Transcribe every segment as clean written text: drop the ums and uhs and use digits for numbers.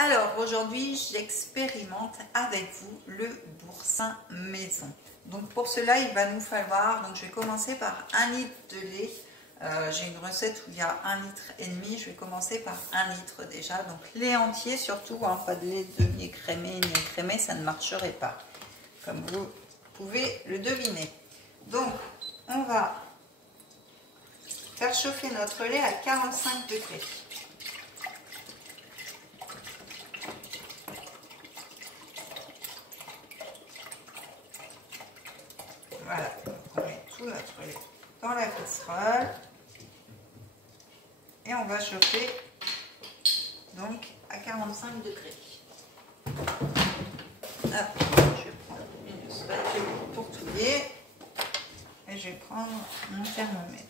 Alors aujourd'hui, j'expérimente avec vous le boursin maison. Donc pour cela, il va nous falloir, donc je vais commencer par 1 litre de lait. J'ai une recette où il y a 1,5 litre. Je vais commencer par 1 litre déjà. Donc lait entier surtout, hein, pas de lait demi-écrémé ni écrémé, ça ne marcherait pas. Comme vous pouvez le deviner. Donc on va faire chauffer notre lait à 45 degrés. Voilà, on met tout notre lait dans la casserole et on va chauffer donc à 45 degrés. Hop, je vais prendre une spatule pour touiller et je vais prendre mon thermomètre.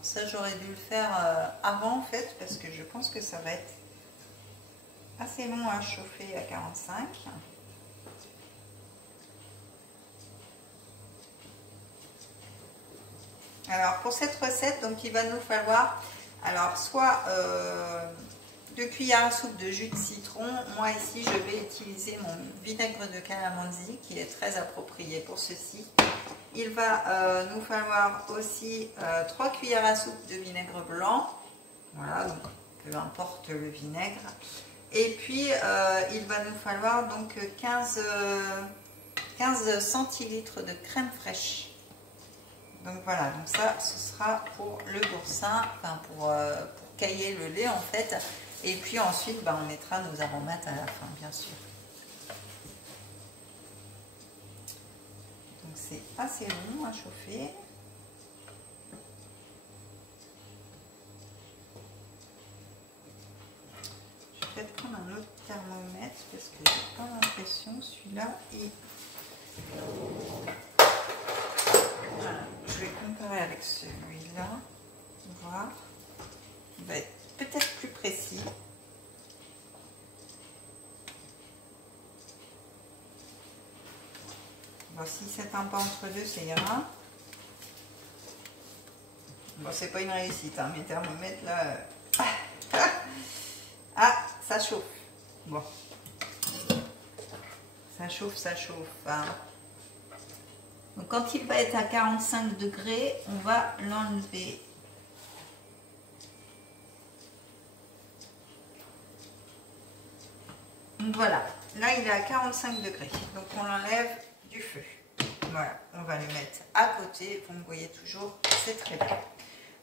Ça, j'aurais dû le faire avant en fait, parce que je pense que ça va être assez long à chauffer à 45. Alors pour cette recette, donc il va nous falloir soit 2 cuillères à soupe de jus de citron. Moi ici je vais utiliser mon vinaigre de calamansi qui est très approprié pour ceci. Il va nous falloir aussi 3 cuillères à soupe de vinaigre blanc. Voilà, donc peu importe le vinaigre. Et puis il va nous falloir donc 15 centilitres de crème fraîche. Donc voilà, donc ça ce sera pour le boursin, enfin pour cailler le lait en fait. Et puis ensuite on mettra nos aromates à la fin, bien sûr. Donc c'est assez long à chauffer. Je vais peut-être prendre un autre thermomètre parce que j'ai pas l'impression, celui-là, voilà, je vais comparer avec celui-là, voir. Il va être peut-être plus précis. Bon, si c'est un pas entre deux, ça ira. Bon, c'est pas une réussite, hein, mes thermomètres là. Ah, ça chauffe. Bon. Ça chauffe, ça chauffe. Hein. Donc, quand il va être à 45 degrés, on va l'enlever. Donc voilà, là il est à 45 degrés. Donc on l'enlève du feu. Voilà, on va le mettre à côté. Vous me voyez toujours, c'est très bien.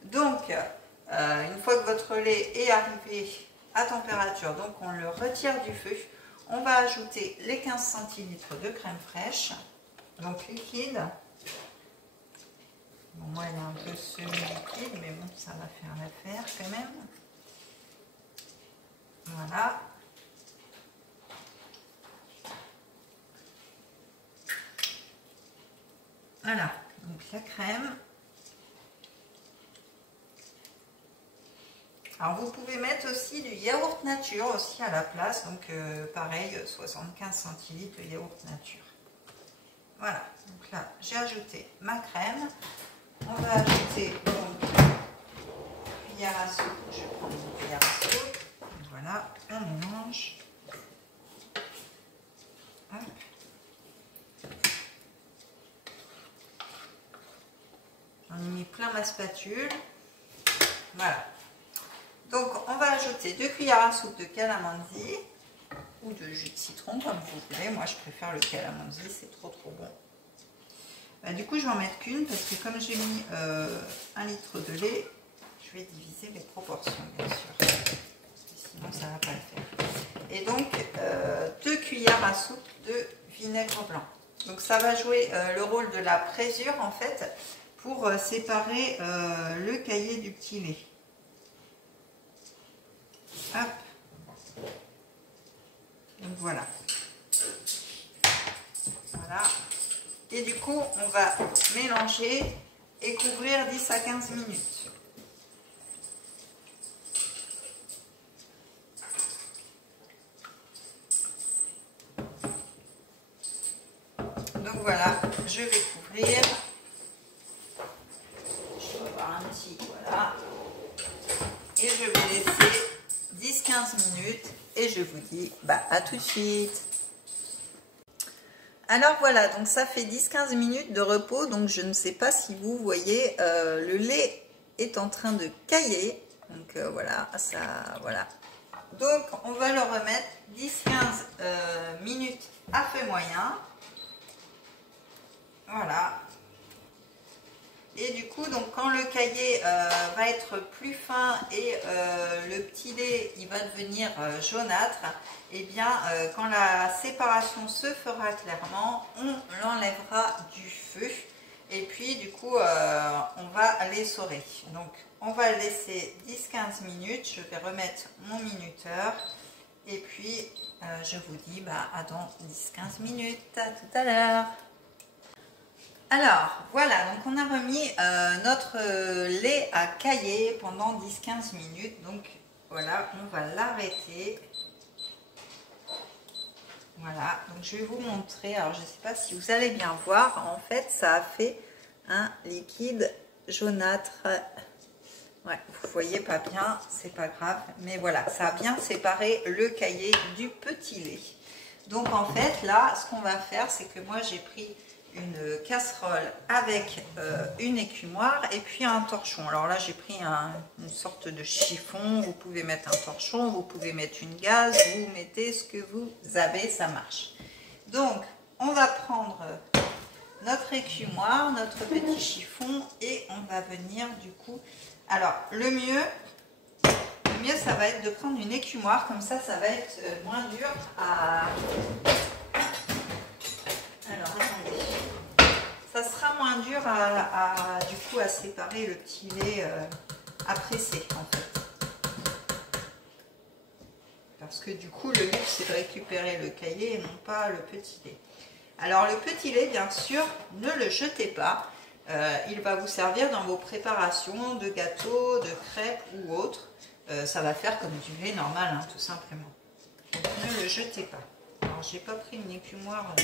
Donc, une fois que votre lait est arrivé à température, donc on le retire du feu. On va ajouter les 15 centilitres de crème fraîche, donc liquide. Bon, moi, elle est un peu semi-liquide, mais bon, ça va faire l'affaire quand même. Voilà. Voilà, donc la crème. Alors vous pouvez mettre aussi du yaourt nature aussi à la place, donc pareil, 75 centilitres de yaourt nature. Voilà, donc là j'ai ajouté ma crème. On va ajouter donc cuillère à soupe, je vais prendre une cuillère à soupe. Voilà, on mélange. Hop. J'en ai mis plein ma spatule. Voilà. Donc, on va ajouter 2 cuillères à soupe de calamansi ou de jus de citron, comme vous voulez. Moi, je préfère le calamansi, c'est trop bon. Du coup, je vais en mettre qu'une parce que comme j'ai mis 1 litre de lait, je vais diviser les proportions, bien sûr. Parce que sinon, ça ne va pas le faire. Et donc, 2 cuillères à soupe de vinaigre blanc. Donc, ça va jouer le rôle de la présure, en fait, pour séparer le caillé du petit lait. Hop. Donc voilà. Voilà. Et du coup, on va mélanger et couvrir 10 à 15 minutes. Donc voilà, je vais couvrir. Je vais avoir un petit, voilà. Et je vais laisser 10-15 minutes et je vous dis à tout de suite. Alors voilà, donc ça fait 10-15 minutes de repos, donc je ne sais pas si vous voyez, le lait est en train de cailler, donc voilà, ça, voilà. Donc on va le remettre 10-15 minutes à feu moyen, voilà. Et du coup, donc quand le caillé va être plus fin et le petit lait il va devenir jaunâtre, et bien quand la séparation se fera clairement, on l'enlèvera du feu et puis du coup on va l'essorer. Donc on va le laisser 10-15 minutes, je vais remettre mon minuteur et puis je vous dis à dans 10-15 minutes, à tout à l'heure. Alors voilà, donc on a remis notre lait à cailler pendant 10-15 minutes, donc voilà, on va l'arrêter. Voilà, donc je vais vous montrer, alors je ne sais pas si vous allez bien voir, en fait ça a fait un liquide jaunâtre. Ouais, vous voyez pas bien, c'est pas grave, mais voilà, ça a bien séparé le caillé du petit lait. Donc en fait là, ce qu'on va faire, c'est que moi j'ai pris une casserole avec une écumoire et puis un torchon. Alors là j'ai pris une sorte de chiffon, vous pouvez mettre un torchon, vous pouvez mettre une gaze, vous mettez ce que vous avez, ça marche. Donc on va prendre notre écumoire, notre petit chiffon et on va venir du coup, alors le mieux ça va être de prendre une écumoire, comme ça va être moins dur à... Alors attendez, ça sera moins dur du coup à séparer le petit lait à presser en fait. Parce que du coup le but c'est de récupérer le caillé et non pas le petit lait. Alors le petit lait bien sûr ne le jetez pas, il va vous servir dans vos préparations de gâteaux, de crêpes ou autres. Ça va faire comme du lait normal hein, tout simplement. Donc ne le jetez pas. Alors j'ai pas pris une écumoire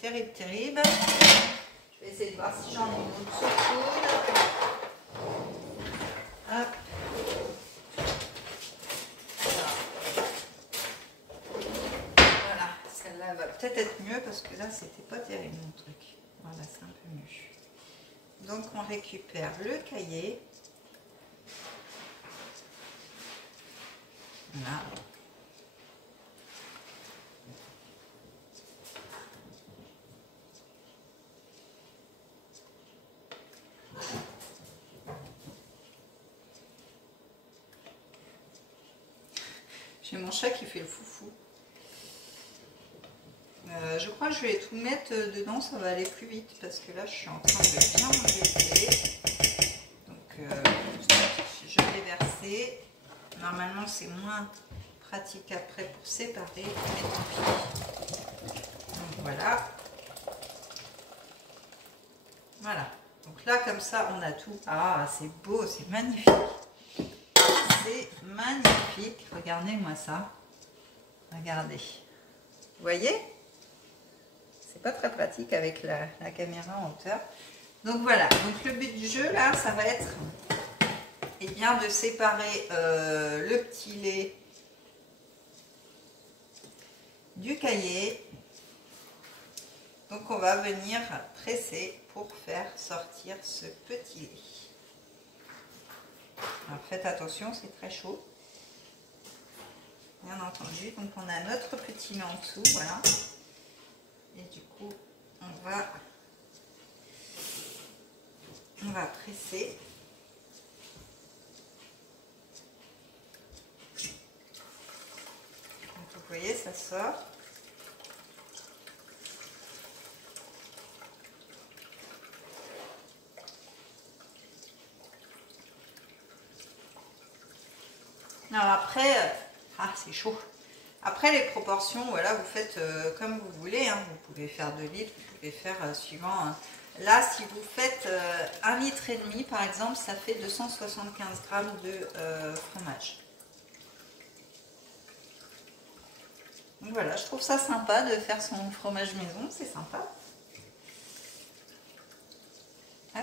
terrible. Je vais essayer de voir si j'en ai une autre sous le coude. Hop. Voilà, celle-là va peut-être être mieux parce que là c'était pas terrible mon truc. Voilà, c'est un peu mieux. Donc on récupère le caillé. Voilà. J'ai mon chat qui fait le foufou. Je crois que je vais tout mettre dedans, ça va aller plus vite parce que là je suis en train de bien m'embêter. Donc je vais verser. Normalement c'est moins pratique après pour séparer, mais tant pis. Donc voilà. Voilà. Donc là comme ça on a tout. Ah c'est beau, c'est magnifique. C'est magnifique. Regardez-moi ça. Regardez. Vous voyez? C'est pas très pratique avec la caméra en hauteur. Donc voilà. Donc le but du jeu là, ça va être bien de séparer le petit lait du caillé. Donc on va venir presser pour faire sortir ce petit lait. Alors faites attention, c'est très chaud. Bien entendu, donc on a notre petit lait en dessous, voilà. Et du coup, on va presser. Donc vous voyez, ça sort. Alors après, c'est chaud. Après les proportions, voilà, vous faites comme vous voulez, hein. Vous pouvez faire 2 litres, vous pouvez faire suivant. Là, si vous faites 1,5 litre par exemple, ça fait 275 grammes de fromage. Donc voilà, je trouve ça sympa de faire son fromage maison, c'est sympa. Hop.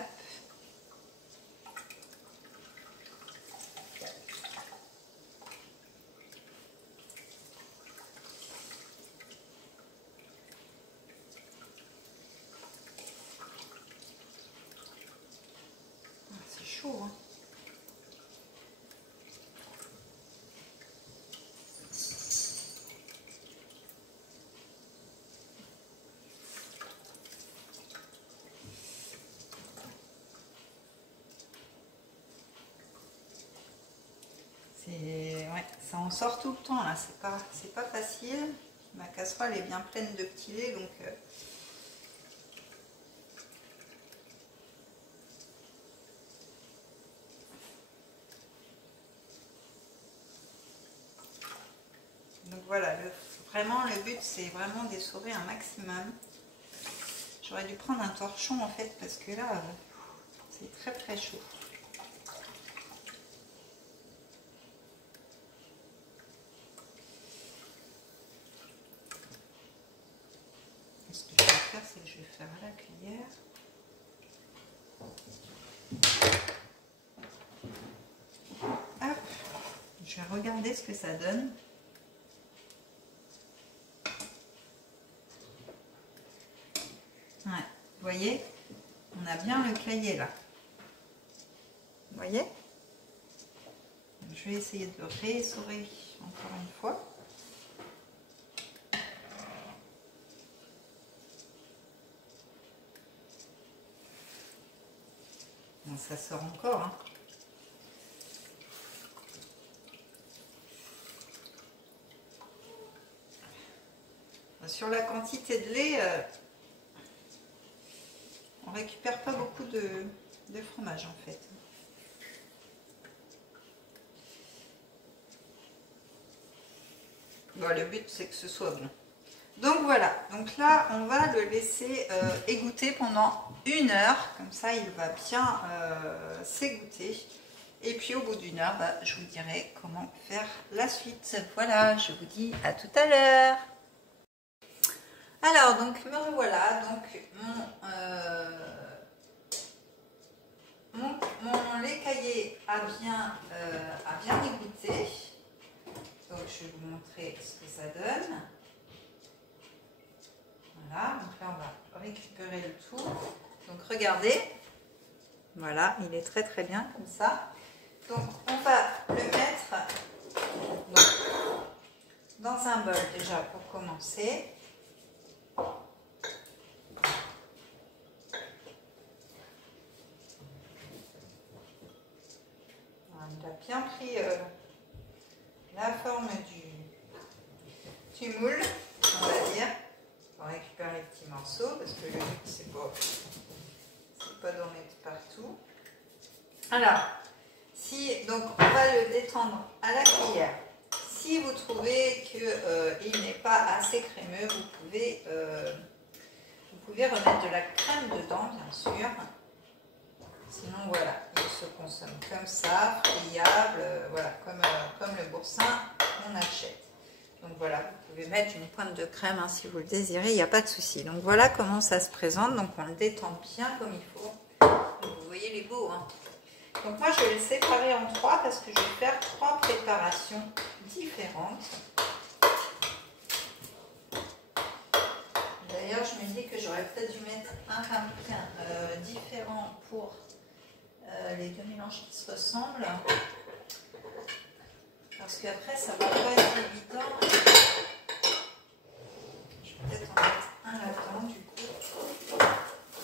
C'est chaud, hein. Ouais, ça en sort tout le temps là, c'est pas facile. Ma casserole est bien pleine de petits laits, donc voilà, vraiment le but c'est vraiment d'essorer un maximum. J'aurais dû prendre un torchon en fait parce que là c'est très très chaud. Ce que je vais faire, c'est que je vais faire à la cuillère. Hop, je vais regarder ce que ça donne. Ouais, vous voyez, on a bien le cahier là. Vous voyez? Je vais essayer de le réessorer encore une fois. Bon, ça sort encore, hein. Sur la quantité de lait, on récupère pas beaucoup de fromage en fait. Bon, le but c'est que ce soit bon. Donc voilà, donc là on va le laisser égoutter pendant 1 heure, comme ça il va bien s'égoutter. Et puis au bout d'1 heure, je vous dirai comment faire la suite. Voilà, je vous dis à tout à l'heure. Alors donc me revoilà, donc mon lait caillé a bien égoutté. Donc je vais vous montrer ce que ça donne. Voilà, donc là on va récupérer le tout. Donc regardez, voilà, il est très très bien comme ça. Donc on va le mettre dans un bol déjà pour commencer. Il a bien pris la forme du moule, on va dire. On va récupérer les petits morceaux parce que le but c'est pas d'en mettre partout. Alors, donc on va le détendre à la cuillère. Si vous trouvez qu'il n'est pas assez crémeux, vous pouvez remettre de la crème dedans, bien sûr. Sinon, voilà, il se consomme comme ça, friable, voilà, comme le boursin qu'on achète. Donc voilà, vous pouvez mettre une pointe de crème hein, si vous le désirez, il n'y a pas de souci. Donc voilà comment ça se présente. Donc on le détend bien comme il faut. Donc, vous voyez, il est beau. Hein. Donc moi, je vais le séparer en 3 parce que je vais faire 3 préparations différentes. D'ailleurs, je me dis que j'aurais peut-être dû mettre un ramequin différent pour les 2 mélanges qui se ressemblent. Parce qu'après, ça va pas être évident. Je vais peut-être en mettre un là-dedans, du coup,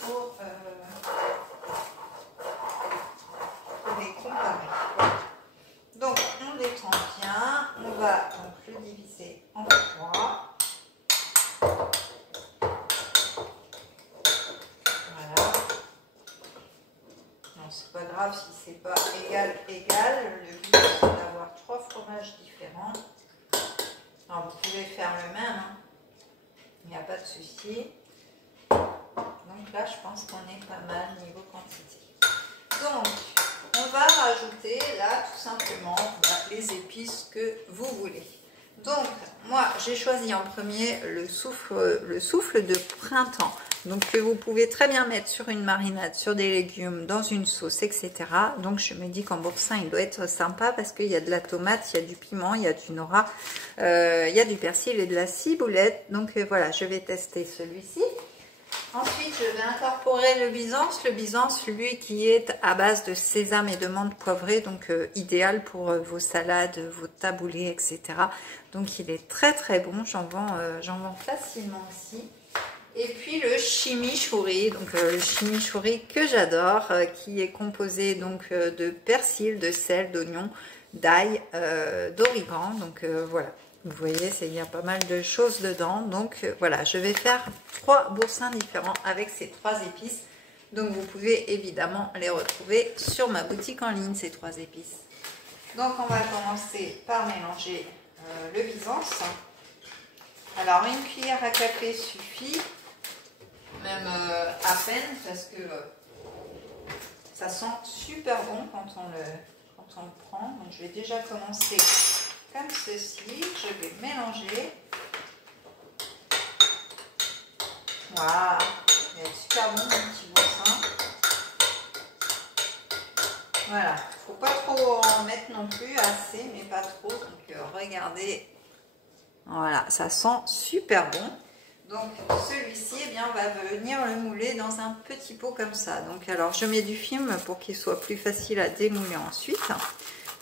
pour les comparer. Donc, on détend bien. On va donc le diviser en 3. Voilà. Non, c'est pas grave si c'est pas égal. Le but, c'est d'avoir 3 fromages différents. Alors vous pouvez faire le même, hein. Il n'y a pas de souci. Donc là, je pense qu'on est pas mal niveau quantité. Donc, on va rajouter là tout simplement les épices que vous voulez. Donc, moi, j'ai choisi en premier le souffle de printemps. Donc, que vous pouvez très bien mettre sur une marinade, sur des légumes, dans une sauce, etc. Donc, je me dis qu'en boursin, il doit être sympa parce qu'il y a de la tomate, il y a du piment, il y a du nora, il y a du persil et de la ciboulette. Donc, voilà, je vais tester celui-ci. Ensuite, je vais incorporer le Byzance. Le Byzance, lui, qui est à base de sésame et de menthe poivrée, donc idéal pour vos salades, vos taboulés, etc. Donc, il est très très bon. J'en vends facilement aussi. Et puis le chimichurri, donc le chimichurri que j'adore, qui est composé donc de persil, de sel, d'oignon, d'ail, d'origan. Donc voilà. Vous voyez, il y a pas mal de choses dedans. Donc voilà, je vais faire 3 boursins différents avec ces 3 épices. Donc vous pouvez évidemment les retrouver sur ma boutique en ligne, ces 3 épices. Donc on va commencer par mélanger le Byzance. Alors une cuillère à café suffit, même à peine, parce que ça sent super bon quand on le prend. Donc je vais déjà commencer comme ceci, je vais mélanger. Voilà, il est super bon mon petit boursin. Voilà, il ne faut pas trop en mettre non plus, assez, mais pas trop. Donc regardez, voilà, ça sent super bon. Donc celui-ci, eh bien, on va venir le mouler dans un petit pot comme ça. Donc alors je mets du film pour qu'il soit plus facile à démouler ensuite.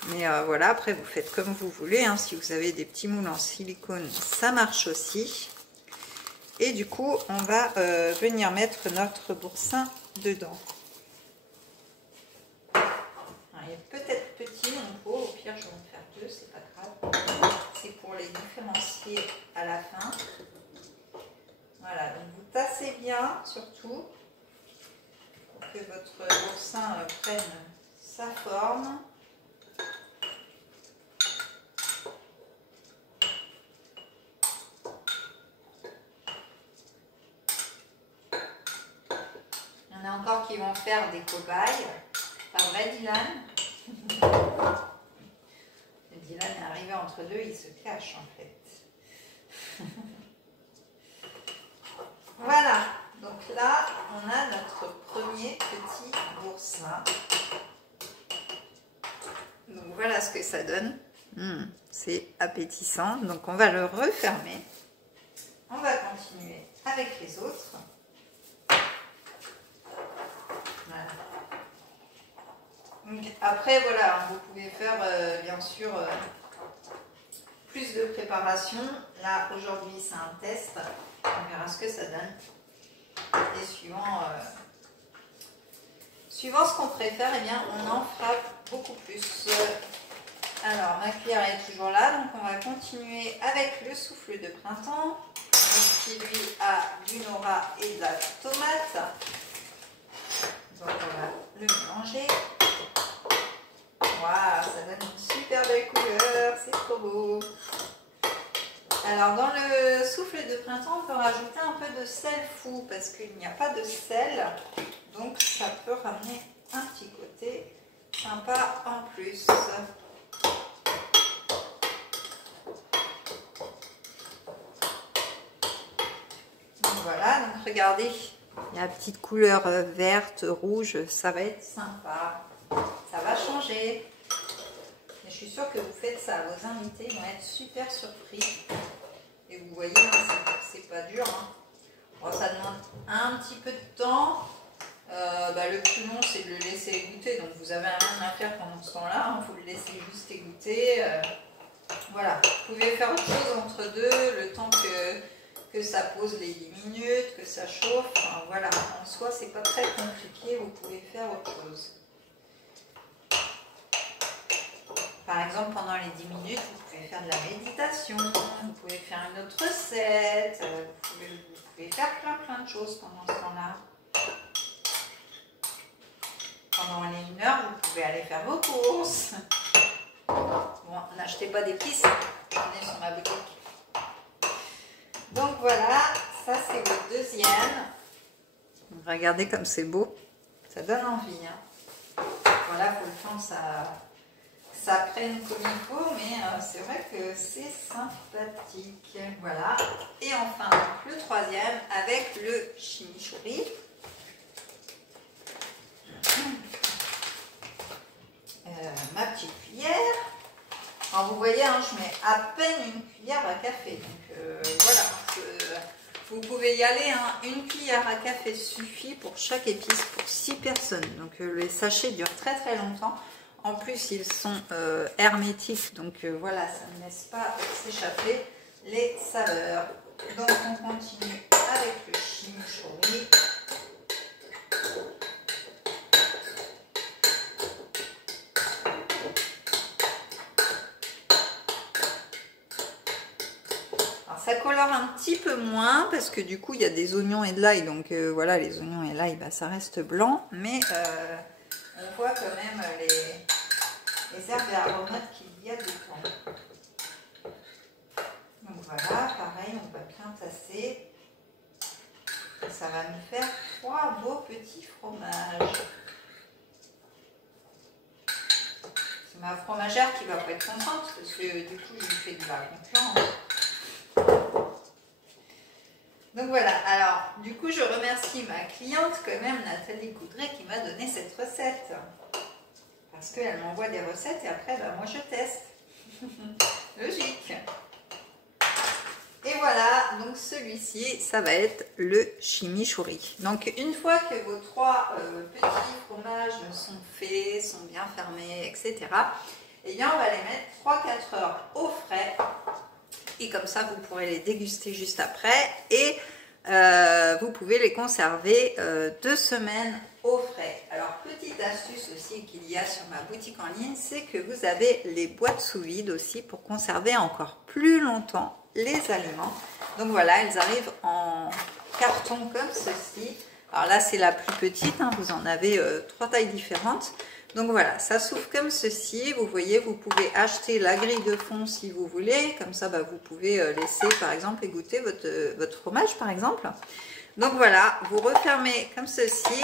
Mais voilà, après vous faites comme vous voulez, hein. Si vous avez des petits moules en silicone, ça marche aussi. Et du coup, on va venir mettre notre boursin dedans. Alors, il est peut-être petit mon pot, au pire je vais en faire 2, c'est pas grave. C'est pour les différencier à la fin. Voilà, donc vous tassez bien surtout pour que votre boursin prenne sa forme. Il y en a encore qui vont faire des cobayes. Pas vrai, Dylan? Dylan est arrivé entre deux, il se cache en fait. Voilà, donc là, on a notre premier petit boursin. Donc voilà ce que ça donne. C'est appétissant. Donc on va le refermer. On va continuer avec les autres. Voilà. Donc, après, voilà, vous pouvez faire bien sûr plus de préparation. Là, aujourd'hui, c'est un test. On verra ce que ça donne. Et suivant ce qu'on préfère, eh bien, on en fera beaucoup plus. Alors, ma cuillère est toujours là. Donc, on va continuer avec le souffle de printemps. Donc, qui lui a du nora et de la tomate. Donc, on va le mélanger. Waouh, ça donne une super belle couleur. C'est trop beau. Alors dans le souffle de printemps, on peut rajouter un peu de sel fou parce qu'il n'y a pas de sel. Donc ça peut ramener un petit côté sympa en plus. Donc voilà, donc regardez, il y a une petite couleur verte, rouge, ça va être sympa. Ça va changer. Je suis sûre que vous faites ça à vos invités, ils vont être super surpris. Et vous voyez, hein, c'est pas dur. Hein. Bon, ça demande un petit peu de temps. Le plus long, c'est de le laisser égoutter. Donc vous avez rien à faire pendant ce temps-là. Hein. Vous le laissez juste égoutter. Voilà. Vous pouvez faire autre chose entre deux, le temps que ça pose les 10 minutes, que ça chauffe. Enfin, voilà. En soi, c'est pas très compliqué. Vous pouvez faire autre chose. Par exemple, pendant les 10 minutes, vous pouvez faire de la méditation, vous pouvez faire une autre recette, vous pouvez faire plein de choses pendant ce temps-là. Pendant les 1 heure, vous pouvez aller faire vos courses. Bon, n'achetez pas d'épices, j'en ai sur ma boutique. Donc voilà, ça c'est le deuxième. Regardez comme c'est beau, ça donne envie. Hein. Voilà, il faut le temps que ça prenne comme il faut, mais c'est vrai que c'est sympathique. Voilà. Et enfin, le troisième avec le chimichurri. Ma petite cuillère. Alors vous voyez, hein, je mets à peine une cuillère à café. Donc voilà, vous pouvez y aller. Hein, une cuillère à café suffit pour chaque épice pour 6 personnes. Donc les sachets durent très très longtemps. En plus, ils sont hermétiques. Donc voilà, ça ne laisse pas s'échapper les saveurs. Donc on continue avec le chimichurri. Ça colore un petit peu moins parce que du coup il y a des oignons et de l'ail, donc voilà, les oignons et l'ail, bah, ça reste blanc, mais on voit quand même les herbes et aromates qu'il y a dedans. Donc voilà, pareil, on va bien tasser. Et ça va nous faire 3 beaux petits fromages. C'est ma fromagère qui va pas être contente parce que du coup je lui fais de la concurrence. Donc voilà, alors du coup je remercie ma cliente quand même, Nathalie Coudray, qui m'a donné cette recette. Parce qu'elle m'envoie des recettes et après bah, moi je teste. Logique. Et voilà, donc celui-ci, ça va être le chimichurri. Donc une fois que vos 3 petits fromages sont faits, sont bien fermés, etc. Eh bien on va les mettre 3-4 heures au frais. Et comme ça, vous pourrez les déguster juste après. Et vous pouvez les conserver 2 semaines au frais. Alors, petite astuce aussi qu'il y a sur ma boutique en ligne, c'est que vous avez les boîtes sous vide aussi pour conserver encore plus longtemps les aliments. Donc voilà, elles arrivent en carton comme ceci. Alors là, c'est la plus petite, hein, vous en avez 3 tailles différentes. Donc voilà, ça s'ouvre comme ceci. Vous voyez, vous pouvez acheter la grille de fond si vous voulez. Comme ça, bah, vous pouvez laisser par exemple égoutter votre fromage par exemple. Donc voilà, vous refermez comme ceci.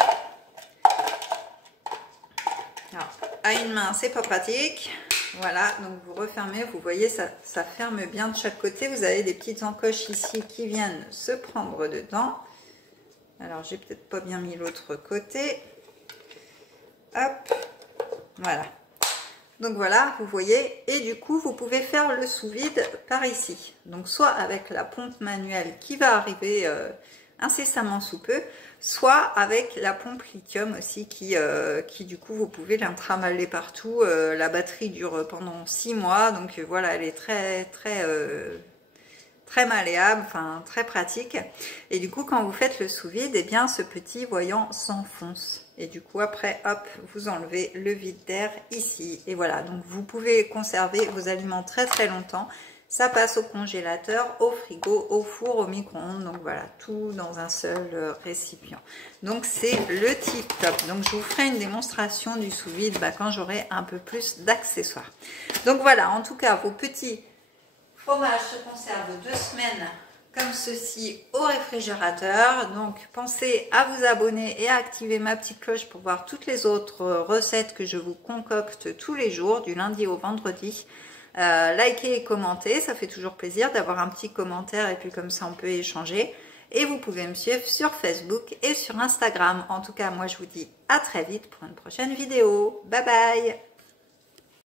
Alors, à une main, c'est pas pratique. Voilà, donc vous refermez, vous voyez, ça ferme bien de chaque côté. Vous avez des petites encoches ici qui viennent se prendre dedans. Alors, j'ai peut-être pas bien mis l'autre côté. Hop. Voilà, donc voilà, vous voyez, et du coup vous pouvez faire le sous-vide par ici, donc soit avec la pompe manuelle qui va arriver incessamment sous peu, soit avec la pompe lithium aussi qui du coup vous pouvez l'intramaller partout. La batterie dure pendant 6 mois, donc voilà, elle est très malléable, enfin très pratique. Et du coup quand vous faites le sous-vide, et bien ce petit voyant s'enfonce. Et du coup après hop, vous enlevez le vide d'air ici. Et voilà, donc vous pouvez conserver vos aliments très longtemps. Ça passe au congélateur, au frigo, au four, au micro-ondes. Donc voilà, tout dans un seul récipient. Donc c'est le tip top. Donc je vous ferai une démonstration du sous-vide quand j'aurai un peu plus d'accessoires. Donc voilà, en tout cas vos petits fromages se conservent 2 semaines comme ceci au réfrigérateur. Donc pensez à vous abonner et à activer ma petite cloche pour voir toutes les autres recettes que je vous concocte tous les jours du lundi au vendredi. Likez et commentez, ça fait toujours plaisir d'avoir un petit commentaire et puis comme ça on peut échanger. Et vous pouvez me suivre sur Facebook et sur Instagram. En tout cas moi je vous dis à très vite pour une prochaine vidéo. Bye bye.